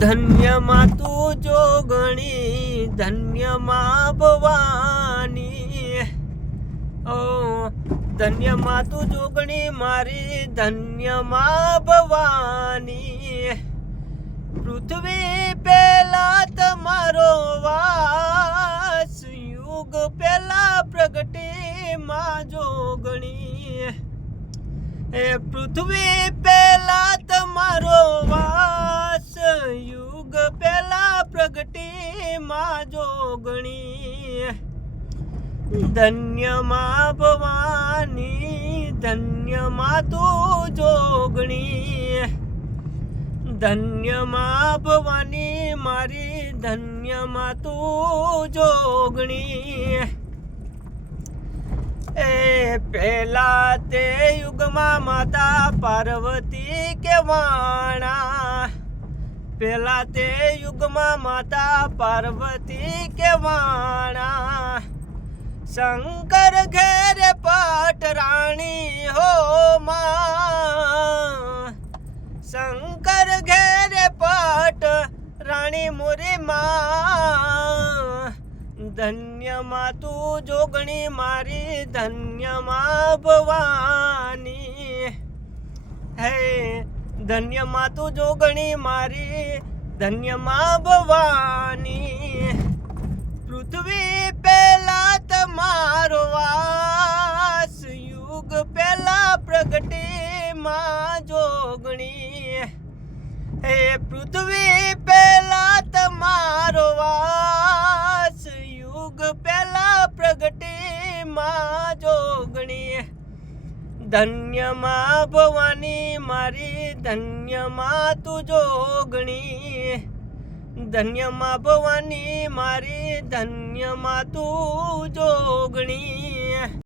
ધન્યમાં તું જોગણી, ધન્યમાં ભવાની. ઓ ધન્યમાં તું જોગણી મારી, ધન્યમાં ભવાની. પૃથ્વી પહેલા તમારો વાસ, યુગ પહેલા પ્રગટે માં જોગણી. એ પૃથ્વી પહેલા તમારો વાસ, યુગ પહેલા પ્રગટે માં જોગણી. ધન્યમાં ભવાની, ધન્યમાં તું જોગણી. ધન્યમાં ભવાની મારી, ધન્યમાં તું જોગણી. એ પહેલા તે યુગમાં માતા પાર્વતી કેવાણા. પહેલા તે યુગમાં માતા પાર્વતી કેવાણા. શંકર ઘેરે પાટરાણી હો માં. શંકર ઘેરે પાટ રાણી મોરી માં. ધન્યમાં તું જોગણી મારી, ધન્યમાં ભવાની. હે ધન્યમાં તું જોગણી મારી, ધન્યમાં ભવાની. પૃથ્વી પહેલા તમારો વાસ, યુગ પહેલા પ્રગટે માં જોગણી. હે પૃથ્વી પહેલા તમારો વાસ, યુગ પહેલા પ્રગટે માં જોગણી. ધન્યમાં ભવાની મારી, ધન્યમાં તું જોગણી. ધન્યમાં ભવાની મારી, ધન્યમાં તું જોગણી.